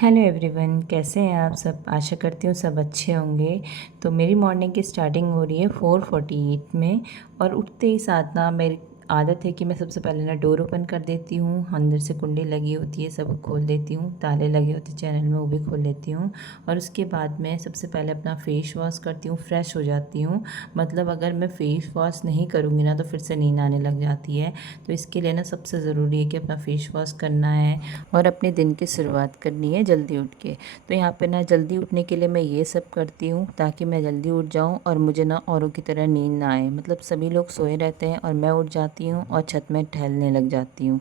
Hello everyone, कैसे हैं आप सब। आशा करती हूँ सब अच्छे होंगे। तो मेरी मॉर्निंग की स्टार्टिंग हो रही है 4:48 में। और उठते ही साथ ना मेरी आदत है कि मैं सबसे पहले ना डोर ओपन कर देती हूँ। अंदर से कुंडी लगी होती है, सब खोल देती हूँ। ताले लगे होते चैनल में, वो भी खोल लेती हूँ। और उसके बाद मैं सबसे पहले अपना फेस वॉश करती हूँ, फ्रेश हो जाती हूँ। मतलब अगर मैं फेस वॉश नहीं करूँगी ना तो फिर से नींद आने लग जाती है। तो इसके लिए ना सबसे ज़रूरी है कि अपना फेस वॉश करना है और अपने दिन की शुरुआत करनी है जल्दी उठ के। तो यहाँ पे ना जल्दी उठने के लिए मैं ये सब करती हूँ ताकि मैं जल्दी उठ जाऊँ और मुझे ना औरों की तरह नींद ना आए। मतलब सभी लोग सोए रहते हैं और मैं उठ जाती हूँ और छत में टहलने लग जाती हूँ।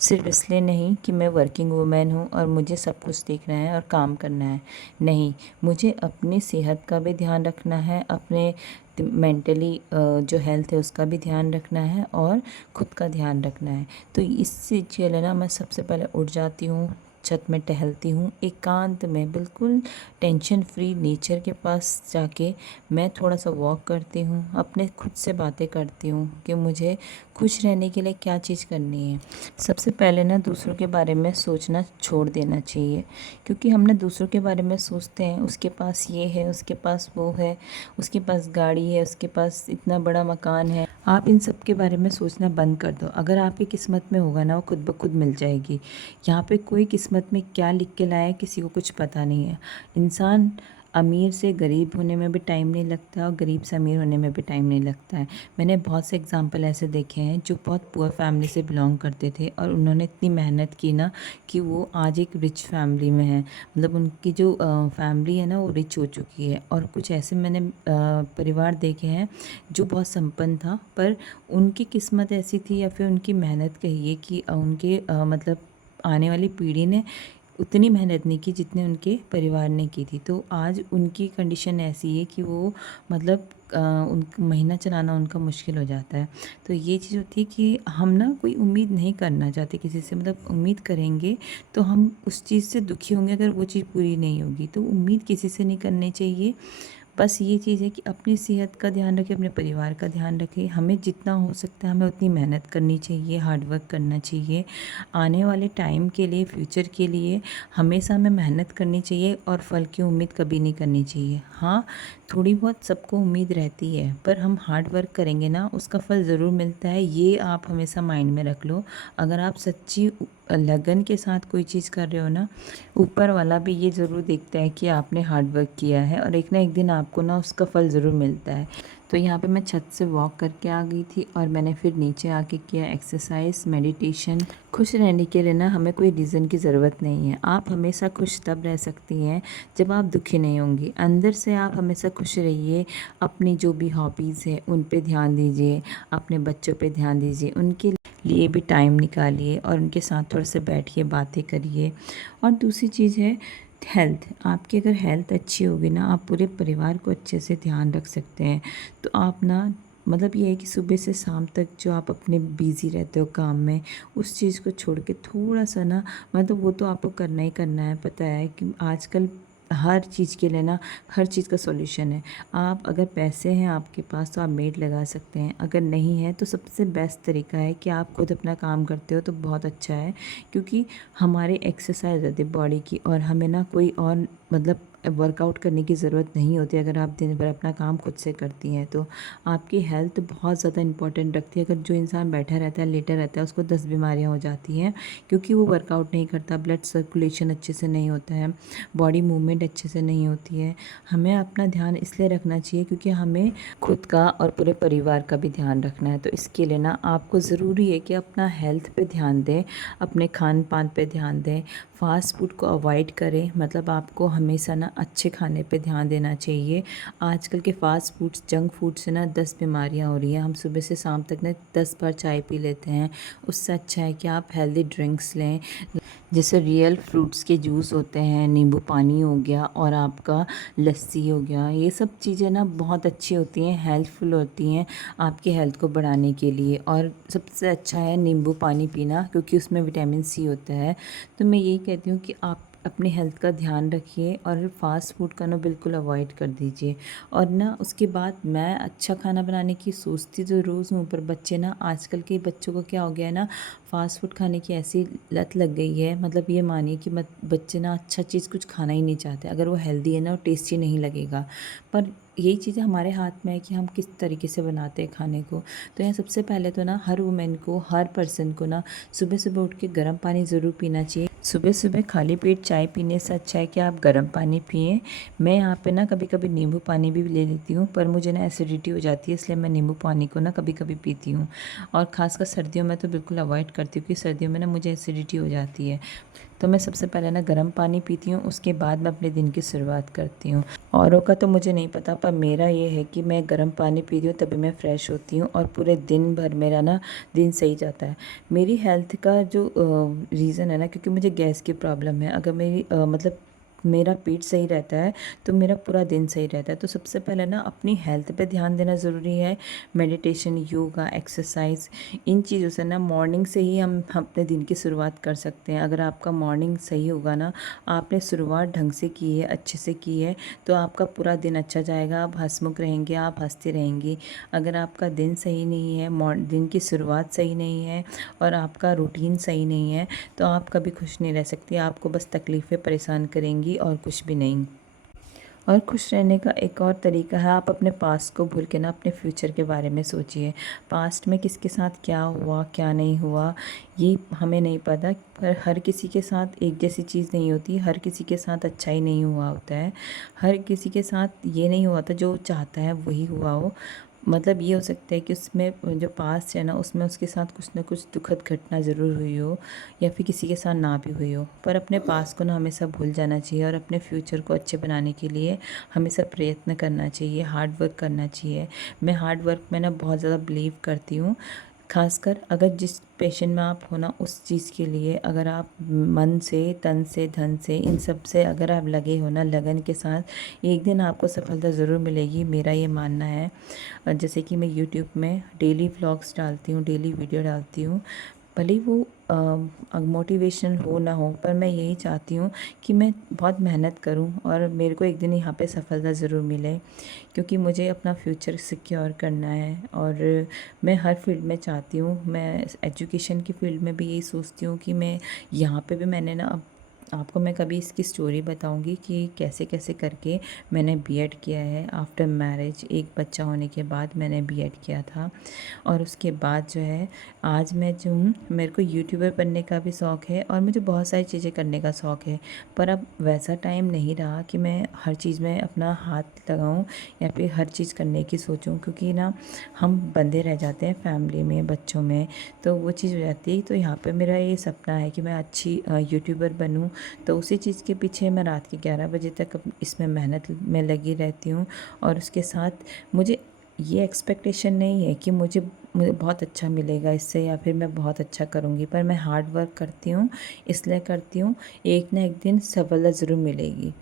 सिर्फ इसलिए नहीं कि मैं वर्किंग वूमेन हूँ और मुझे सब कुछ देखना है और काम करना है, नहीं, मुझे अपनी सेहत का भी ध्यान रखना है, अपने मेंटली जो हेल्थ है उसका भी ध्यान रखना है और खुद का ध्यान रखना है। तो इससे चले ना मैं सबसे पहले उठ जाती हूँ, छत में टहलती हूँ एकांत में, बिल्कुल टेंशन फ्री नेचर के पास जाके मैं थोड़ा सा वॉक करती हूँ, अपने खुद से बातें करती हूँ कि मुझे खुश रहने के लिए क्या चीज़ करनी है। सबसे पहले ना दूसरों के बारे में सोचना छोड़ देना चाहिए, क्योंकि हम ना दूसरों के बारे में सोचते हैं उसके पास ये है, उसके पास वो है, उसके पास गाड़ी है, उसके पास इतना बड़ा मकान है। आप इन सब के बारे में सोचना बंद कर दो। अगर आपकी किस्मत में होगा ना वो खुद ब खुद मिल जाएगी। यहाँ पे कोई किस्मत में क्या लिख के लाया है किसी को कुछ पता नहीं है। इंसान अमीर से गरीब होने में भी टाइम नहीं लगता और गरीब से अमीर होने में भी टाइम नहीं लगता है। मैंने बहुत से एग्जांपल ऐसे देखे हैं जो बहुत पुअर फैमिली से बिलोंग करते थे और उन्होंने इतनी मेहनत की ना कि वो आज एक रिच फैमिली में है। मतलब उनकी जो फैमिली है ना वो रिच हो चुकी है। और कुछ ऐसे मैंने परिवार देखे हैं जो बहुत संपन्न था पर उनकी किस्मत ऐसी थी या फिर उनकी मेहनत कहिए कि उनके मतलब आने वाली पीढ़ी ने उतनी मेहनत नहीं की जितने उनके परिवार ने की थी। तो आज उनकी कंडीशन ऐसी है कि वो मतलब उन महीना चलाना उनका मुश्किल हो जाता है। तो ये चीज़ होती है कि हम ना कोई उम्मीद नहीं करना चाहते किसी से। मतलब उम्मीद करेंगे तो हम उस चीज़ से दुखी होंगे अगर वो चीज़ पूरी नहीं होगी। तो उम्मीद किसी से नहीं करनी चाहिए। बस ये चीज़ है कि अपनी सेहत का ध्यान रखें, अपने परिवार का ध्यान रखें। हमें जितना हो सकता है हमें उतनी मेहनत करनी चाहिए, हार्ड वर्क करना चाहिए। आने वाले टाइम के लिए, फ्यूचर के लिए हमेशा हमें मेहनत करनी चाहिए और फल की उम्मीद कभी नहीं करनी चाहिए। हाँ, थोड़ी बहुत सबको उम्मीद रहती है पर हम हार्ड वर्क करेंगे ना उसका फल ज़रूर मिलता है। ये आप हमेशा माइंड में रख लो। अगर आप सच्ची लगन के साथ कोई चीज़ कर रहे हो ना, ऊपर वाला भी ये ज़रूर देखता है कि आपने हार्ड वर्क किया है और एक ना एक दिन आपको ना उसका फल ज़रूर मिलता है। तो यहाँ पे मैं छत से वॉक करके आ गई थी और मैंने फिर नीचे आके किया एक्सरसाइज, मेडिटेशन। खुश रहने के लिए ना हमें कोई रीज़न की ज़रूरत नहीं है। आप हमेशा खुश तब रह सकती हैं जब आप दुखी नहीं होंगी। अंदर से आप हमेशा खुश रहिए। अपनी जो भी हॉबीज़ है उन पे ध्यान दीजिए, अपने बच्चों पे ध्यान दीजिए, उनके लिए भी टाइम निकालिए और उनके साथ थोड़ा सा बैठिए, बातें करिए। और दूसरी चीज़ है हेल्थ। आपकी अगर हेल्थ अच्छी होगी ना आप पूरे परिवार को अच्छे से ध्यान रख सकते हैं। तो आप ना मतलब ये है कि सुबह से शाम तक जो आप अपने बिज़ी रहते हो काम में, उस चीज़ को छोड़ के थोड़ा सा ना, मतलब वो तो आपको करना ही करना है। पता है कि आजकल हर चीज़ के लिए ना हर चीज़ का सॉल्यूशन है। आप अगर पैसे हैं आपके पास तो आप मेड लगा सकते हैं, अगर नहीं है तो सबसे बेस्ट तरीका है कि आप खुद अपना काम करते हो तो बहुत अच्छा है। क्योंकि हमारे एक्सरसाइज होती है बॉडी की और हमें ना कोई और मतलब वर्कआउट करने की ज़रूरत नहीं होती। अगर आप दिन भर अपना काम खुद से करती हैं तो आपकी हेल्थ बहुत ज़्यादा इंपॉर्टेंट रखती है। अगर जो इंसान बैठा रहता है, लेटा रहता है, उसको 10 बीमारियां हो जाती हैं क्योंकि वो वर्कआउट नहीं करता, ब्लड सर्कुलेशन अच्छे से नहीं होता है, बॉडी मूवमेंट अच्छे से नहीं होती है। हमें अपना ध्यान इसलिए रखना चाहिए क्योंकि हमें खुद का और पूरे परिवार का भी ध्यान रखना है। तो इसके लिए ना आपको ज़रूरी है कि अपना हेल्थ पे ध्यान दें, अपने खान पान पे ध्यान दें, फास्ट फूड को अवॉइड करें। मतलब आपको हमेशा ना अच्छे खाने पे ध्यान देना चाहिए। आजकल के फास्ट फूड्स, जंक फूड से ना 10 बीमारियां हो रही हैं। हम सुबह से शाम तक ना 10 बार चाय पी लेते हैं। उससे अच्छा है कि आप हेल्दी ड्रिंक्स लें, जैसे रियल फ्रूट्स के जूस होते हैं, नींबू पानी हो गया और आपका लस्सी हो गया। ये सब चीज़ें ना बहुत अच्छी होती हैं, हेल्पफुल होती हैं आपकी हेल्थ को बढ़ाने के लिए। और सबसे अच्छा है नींबू पानी पीना क्योंकि उसमें विटामिन सी होता है। तो मैं यही कहती हूँ कि आप अपनी हेल्थ का ध्यान रखिए और फास्ट फूड का ना बिल्कुल अवॉइड कर दीजिए। और ना उसके बाद मैं अच्छा खाना बनाने की सोचती तो रोज़ हूँ, पर बच्चे ना, आजकल के बच्चों को क्या हो गया है ना, फ़ास्ट फूड खाने की ऐसी लत लग गई है, मतलब ये मानिए कि मत बच्चे ना अच्छा चीज़ कुछ खाना ही नहीं चाहते। अगर वो हेल्दी है ना, और टेस्टी नहीं लगेगा। पर यही चीज़ें हमारे हाथ में है कि हम किस तरीके से बनाते हैं खाने को। तो यहाँ सबसे पहले तो ना हर वुमेन को, हर पर्सन को ना सुबह-सुबह उठ के गर्म पानी ज़रूर पीना चाहिए। सुबह-सुबह खाली पेट चाय पीने से अच्छा है कि आप गर्म पानी पिएँ। मैं यहाँ पे ना कभी-कभी नींबू पानी भी ले लेती हूँ, पर मुझे ना एसिडिटी हो जाती है, इसलिए मैं नींबू पानी को ना कभी-कभी पीती हूँ। और ख़ासकर सर्दियों में तो बिल्कुल अवॉइड करती हूँ, क्योंकि सर्दियों में ना मुझे एसिडिटी हो जाती है। तो मैं सबसे पहले ना गर्म पानी पीती हूँ, उसके बाद मैं अपने दिन की शुरुआत करती हूँ। औरों का तो मुझे नहीं पता, पर मेरा ये है कि मैं गर्म पानी पीती हूँ तभी मैं फ़्रेश होती हूँ, और पूरे दिन भर मेरा ना दिन सही जाता है। मेरी हेल्थ का जो रीज़न है ना, क्योंकि मुझे गैस की प्रॉब्लम है, अगर मेरी मतलब मेरा पेट सही रहता है तो मेरा पूरा दिन सही रहता है। तो सबसे पहले ना अपनी हेल्थ पे ध्यान देना ज़रूरी है। मेडिटेशन, योगा, एक्सरसाइज, इन चीज़ों से ना मॉर्निंग से ही हम अपने दिन की शुरुआत कर सकते हैं। अगर आपका मॉर्निंग सही होगा ना, आपने शुरुआत ढंग से की है, अच्छे से की है, तो आपका पूरा दिन अच्छा जाएगा, आप हंसमुख रहेंगे, आप हंसते रहेंगी। अगर आपका दिन सही नहीं है, दिन की शुरुआत सही नहीं है, और आपका रूटीन सही नहीं है, तो आप कभी खुश नहीं रह सकती। आपको बस तकलीफ़ें परेशान करेंगी और कुछ भी नहीं। और खुश रहने का एक और तरीका है, आप अपने पास्ट को भूल के ना अपने फ्यूचर के बारे में सोचिए। पास्ट में किसके साथ क्या हुआ, क्या नहीं हुआ, ये हमें नहीं पता। पर हर किसी के साथ एक जैसी चीज़ नहीं होती, हर किसी के साथ अच्छा ही नहीं हुआ होता है। हर किसी के साथ ये नहीं हुआ था जो चाहता है वही हुआ हो। मतलब ये हो सकता है कि उसमें जो पास्ट है ना, उसमें उसके साथ कुछ ना कुछ दुखद घटना ज़रूर हुई हो, या फिर किसी के साथ ना भी हुई हो। पर अपने पास्ट को ना हमेशा भूल जाना चाहिए, और अपने फ्यूचर को अच्छे बनाने के लिए हमेशा प्रयत्न करना चाहिए, हार्ड वर्क करना चाहिए। मैं हार्ड वर्क में ना बहुत ज़्यादा बिलीव करती हूँ। खासकर अगर जिस पैशन में आप हो ना, उस चीज़ के लिए अगर आप मन से, तन से, धन से, इन सब से अगर आप लगे हो ना, लगन के साथ, एक दिन आपको सफलता ज़रूर मिलेगी, मेरा ये मानना है। जैसे कि मैं यूट्यूब में डेली व्लॉग्स डालती हूँ, डेली वीडियो डालती हूँ। भले ही वो मोटिवेशनल हो ना हो, पर मैं यही चाहती हूँ कि मैं बहुत मेहनत करूँ, और मेरे को एक दिन यहाँ पे सफलता ज़रूर मिले, क्योंकि मुझे अपना फ्यूचर सिक्योर करना है। और मैं हर फील्ड में चाहती हूँ, मैं एजुकेशन की फील्ड में भी यही सोचती हूँ कि मैं यहाँ पे भी, मैंने ना अब आपको मैं कभी इसकी स्टोरी बताऊंगी कि कैसे कैसे करके मैंने बीएड किया है। आफ्टर मैरिज, एक बच्चा होने के बाद मैंने बीएड किया था। और उसके बाद जो है, आज मैं जो हूँ, मेरे को यूट्यूबर बनने का भी शौक़ है, और मुझे बहुत सारी चीज़ें करने का शौक़ है। पर अब वैसा टाइम नहीं रहा कि मैं हर चीज़ में अपना हाथ लगाऊं, या फिर हर चीज़ करने की सोचूं, क्योंकि ना हम बंधे रह जाते हैं फैमिली में, बच्चों में, तो वो चीज़ हो जाती है। तो यहाँ पे मेरा ये सपना है कि मैं अच्छी यूट्यूबर बनूं। तो उसी चीज़ के पीछे मैं रात के 11 बजे तक इसमें मेहनत में लगी रहती हूँ। और उसके साथ मुझे ये एक्सपेक्टेशन नहीं है कि मुझे मुझे बहुत अच्छा मिलेगा इससे, या फिर मैं बहुत अच्छा करूँगी, पर मैं हार्ड वर्क करती हूँ, इसलिए करती हूँ, एक ना एक दिन सफलता ज़रूर मिलेगी।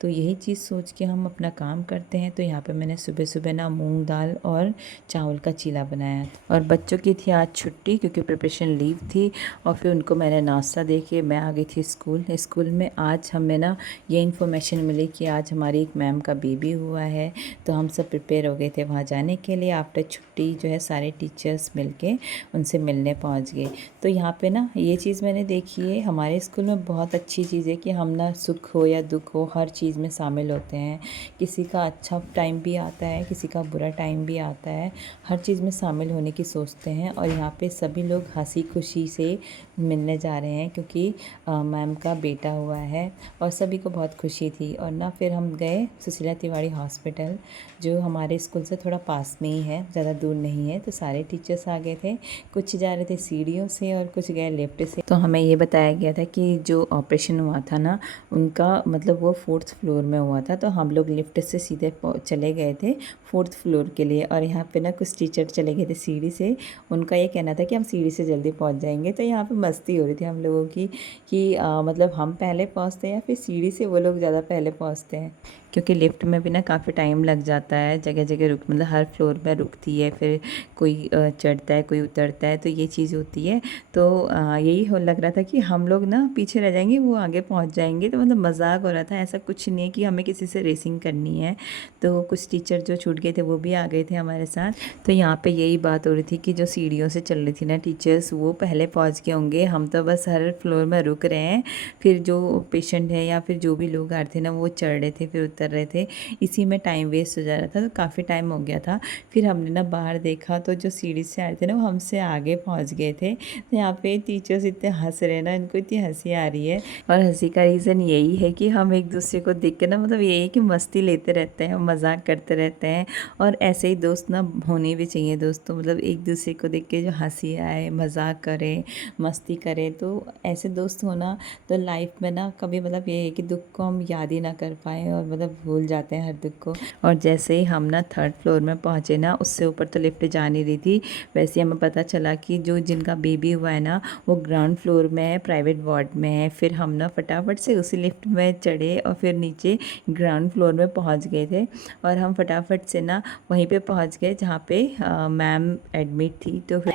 तो यही चीज़ सोच के हम अपना काम करते हैं। तो यहाँ पे मैंने सुबह सुबह ना मूंग दाल और चावल का चीला बनाया, और बच्चों की थी आज छुट्टी, क्योंकि प्रिपरेशन लीव थी। और फिर उनको मैंने नाश्ता दे के मैं आ गई थी स्कूल। स्कूल में आज हमें ना ये इन्फॉर्मेशन मिली कि आज हमारी एक मैम का बेबी हुआ है, तो हम सब प्रिपेयर हो गए थे वहाँ जाने के लिए। आफ्टर छुट्टी जो है, सारे टीचर्स मिलके उनसे मिलने पहुँच गए। तो यहाँ पे ना ये चीज़ मैंने देखी है, हमारे स्कूल में बहुत अच्छी चीज़ है कि हम ना सुख हो या दुख हो, हर चीज़ में शामिल होते हैं। किसी का अच्छा टाइम भी आता है, किसी का बुरा टाइम भी आता है, हर चीज़ में शामिल होने की सोचते हैं। और यहाँ पे सभी लोग हंसी खुशी से मिलने जा रहे हैं, क्योंकि मैम का बेटा हुआ है, और सभी को बहुत खुशी थी। और ना फिर हम गए सुशीला तिवारी हॉस्पिटल, जो हमारे स्कूल से थोड़ा पास में ही है, ज़्यादा दूर नहीं है। तो सारे टीचर्स आ गए थे, कुछ जा रहे थे सीढ़ियों से और कुछ गए लिफ्ट से। तो हमें ये बताया गया था कि जो ऑपरेशन हुआ था ना, उनका मतलब वो 4th फ्लोर में हुआ था। तो हम लोग लिफ्ट से सीधे चले गए थे 4th फ्लोर के लिए। और यहाँ पे ना कुछ टीचर चले गए थे सीढ़ी से, उनका ये कहना था कि हम सीढ़ी से जल्दी पहुँच जाएंगे। तो यहाँ पे मस्ती हो रही थी हम लोगों की कि मतलब हम पहले पहुंचते हैं या फिर सीढ़ी से वो लोग ज़्यादा पहले पहुंचते हैं, क्योंकि लिफ्ट में भी ना काफ़ी टाइम लग जाता है, जगह जगह रुक मतलब हर फ्लोर में रुकती है, फिर कोई चढ़ता है कोई उतरता है, तो ये चीज़ होती है। तो यही हो लग रहा था कि हम लोग ना पीछे रह जाएंगे, वो आगे पहुंच जाएंगे, तो मतलब मजाक हो रहा था। ऐसा कुछ नहीं है कि हमें किसी से रेसिंग करनी है। तो कुछ टीचर जो छूट गए थे वो भी आ गए थे हमारे साथ। तो यहाँ पे यही बात हो रही थी कि जो सीढ़ियों से चल रही थी ना टीचर्स, वो पहले पहुँच गए होंगे, हम तो बस हर फ्लोर में रुक रहे हैं। फिर जो पेशेंट है या फिर जो भी लोग आ रहे थे ना, वो चढ़ रहे थे फिर उतर रहे थे, इसी में टाइम वेस्ट हो जा रहा था। तो काफ़ी टाइम हो गया था। फिर हमने ना बाहर देखा तो जो सीढ़ी से आ रहे थे ना, वो हमसे आगे पहुंच गए थे। तो यहाँ पे टीचर्स इतने हंस रहे हैं ना, इनको इतनी हंसी आ रही है। और हंसी का रीज़न यही है कि हम एक दूसरे को देख के ना, मतलब यही है कि मस्ती लेते रहते हैं, मजाक करते रहते हैं। और ऐसे ही दोस्त ना होने भी चाहिए दोस्तों, मतलब एक दूसरे को देख के जो हंसी आए, मजाक करें, मस्ती करें, तो ऐसे दोस्त होना तो लाइफ में ना कभी मतलब ये है कि दुख को हम याद ही ना कर पाएँ और मतलब भूल जाते हैं हर दुख को। और जैसे ही हम ना 3rd फ्लोर में पहुँचे ना, उससे ऊपर तो लिफ्ट जा नहीं रही थी। वैसे ही हमें पता चला कि जो जिनका बेबी हुआ है ना, वो ग्राउंड फ्लोर में है, प्राइवेट वार्ड में है। फिर हम ना फटाफट से उसी लिफ्ट में चढ़े और फिर नीचे ग्राउंड फ्लोर में पहुँच गए थे। और हम फटाफट से ना वहीं पे पहुँच गए जहाँ पे मैम एडमिट थी। तो फिर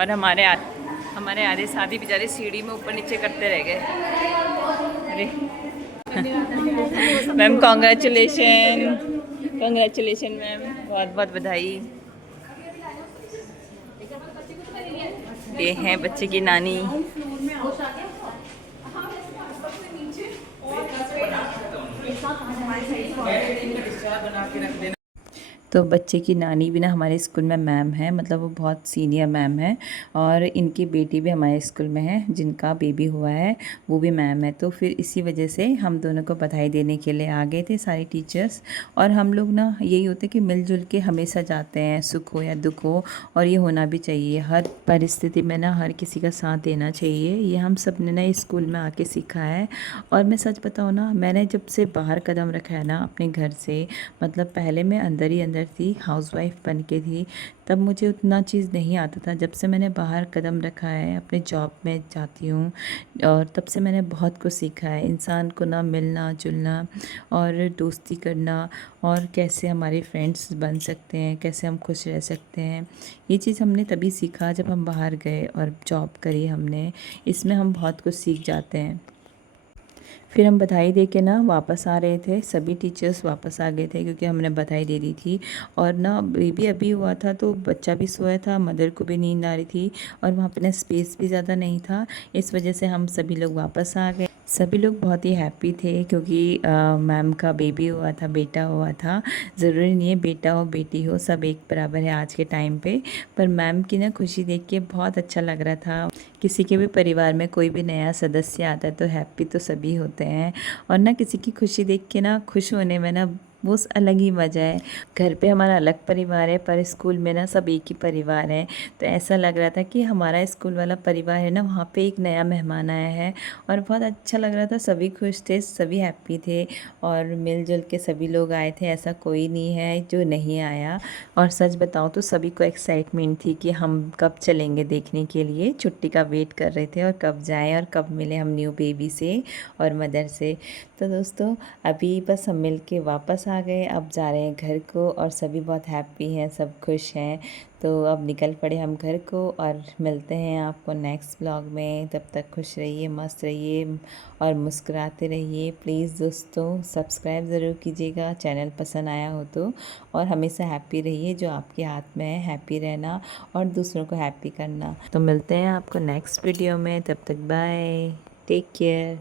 और हमारे आधे साथी बेचारे सीढ़ी में ऊपर नीचे करते रह गए। अरे मैम कॉन्ग्रेचुलेशन, कॉन्ग्रेचुलेशन मैम, बहुत बहुत बधाई। ये हैं बच्चे की नानी। तो बच्चे की नानी भी ना हमारे स्कूल में मैम है, मतलब वो बहुत सीनियर मैम है। और इनकी बेटी भी हमारे स्कूल में है, जिनका बेबी हुआ है वो भी मैम है। तो फिर इसी वजह से हम दोनों को बधाई देने के लिए आ गए थे सारे टीचर्स। और हम लोग ना यही होते कि मिलजुल के हमेशा जाते हैं, सुख हो या दुख हो, और ये होना भी चाहिए। हर परिस्थिति में ना हर किसी का साथ देना चाहिए, ये हम सब ने ना स्कूल में आके सीखा है। और मैं सच बताऊँ ना, मैंने जब से बाहर कदम रखा है ना अपने घर से, मतलब पहले मैं अंदर ही अंदर थी, हाउसवाइफ बन के थी, तब मुझे उतना चीज़ नहीं आता था। जब से मैंने बाहर कदम रखा है, अपने जॉब में जाती हूँ, और तब से मैंने बहुत कुछ सीखा है। इंसान को ना मिलना जुलना और दोस्ती करना, और कैसे हमारे फ्रेंड्स बन सकते हैं, कैसे हम खुश रह सकते हैं, ये चीज़ हमने तभी सीखा जब हम बाहर गए और जॉब करी हमने। इसमें हम बहुत कुछ सीख जाते हैं। फिर हम बधाई दे के ना वापस आ रहे थे, सभी टीचर्स वापस आ गए थे क्योंकि हमने बधाई दे दी थी। और ना बेबी अभी हुआ था तो बच्चा भी सोया था, मदर को भी नींद आ रही थी, और वहाँ पे ना स्पेस भी ज़्यादा नहीं था। इस वजह से हम सभी लोग वापस आ गए। सभी लोग बहुत ही हैप्पी थे क्योंकि मैम का बेबी हुआ था, बेटा हुआ था। ज़रूरी नहीं है बेटा हो बेटी हो, सब एक बराबर है आज के टाइम पे। पर मैम की ना खुशी देख के बहुत अच्छा लग रहा था। किसी के भी परिवार में कोई भी नया सदस्य आता है तो हैप्पी तो सभी होते हैं। और ना किसी की खुशी देख के ना खुश होने में ना वो अलग ही मज़ा है। घर पे हमारा अलग परिवार है, पर स्कूल में ना सब एक ही परिवार है। तो ऐसा लग रहा था कि हमारा स्कूल वाला परिवार है ना, वहाँ पे एक नया मेहमान आया है, और बहुत अच्छा लग रहा था। सभी खुश थे, सभी हैप्पी थे, और मिलजुल के सभी लोग आए थे, ऐसा कोई नहीं है जो नहीं आया। और सच बताऊँ तो सभी को एक्साइटमेंट थी कि हम कब चलेंगे देखने के लिए, छुट्टी का वेट कर रहे थे, और कब जाएं और कब मिले हम न्यू बेबी से और मदर से। तो दोस्तों अभी बस हम मिल के वापस आ गए, अब जा रहे हैं घर को, और सभी बहुत हैप्पी हैं, सब खुश हैं। तो अब निकल पड़े हम घर को, और मिलते हैं आपको नेक्स्ट ब्लॉग में। तब तक खुश रहिए, मस्त रहिए और मुस्कुराते रहिए। प्लीज़ दोस्तों सब्सक्राइब ज़रूर कीजिएगा चैनल पसंद आया हो तो, और हमेशा हैप्पी रहिए, जो आपके हाथ में है हैप्पी रहना और दूसरों को हैप्पी करना। तो मिलते हैं आपको नेक्स्ट वीडियो में, तब तक बाय, टेक केयर।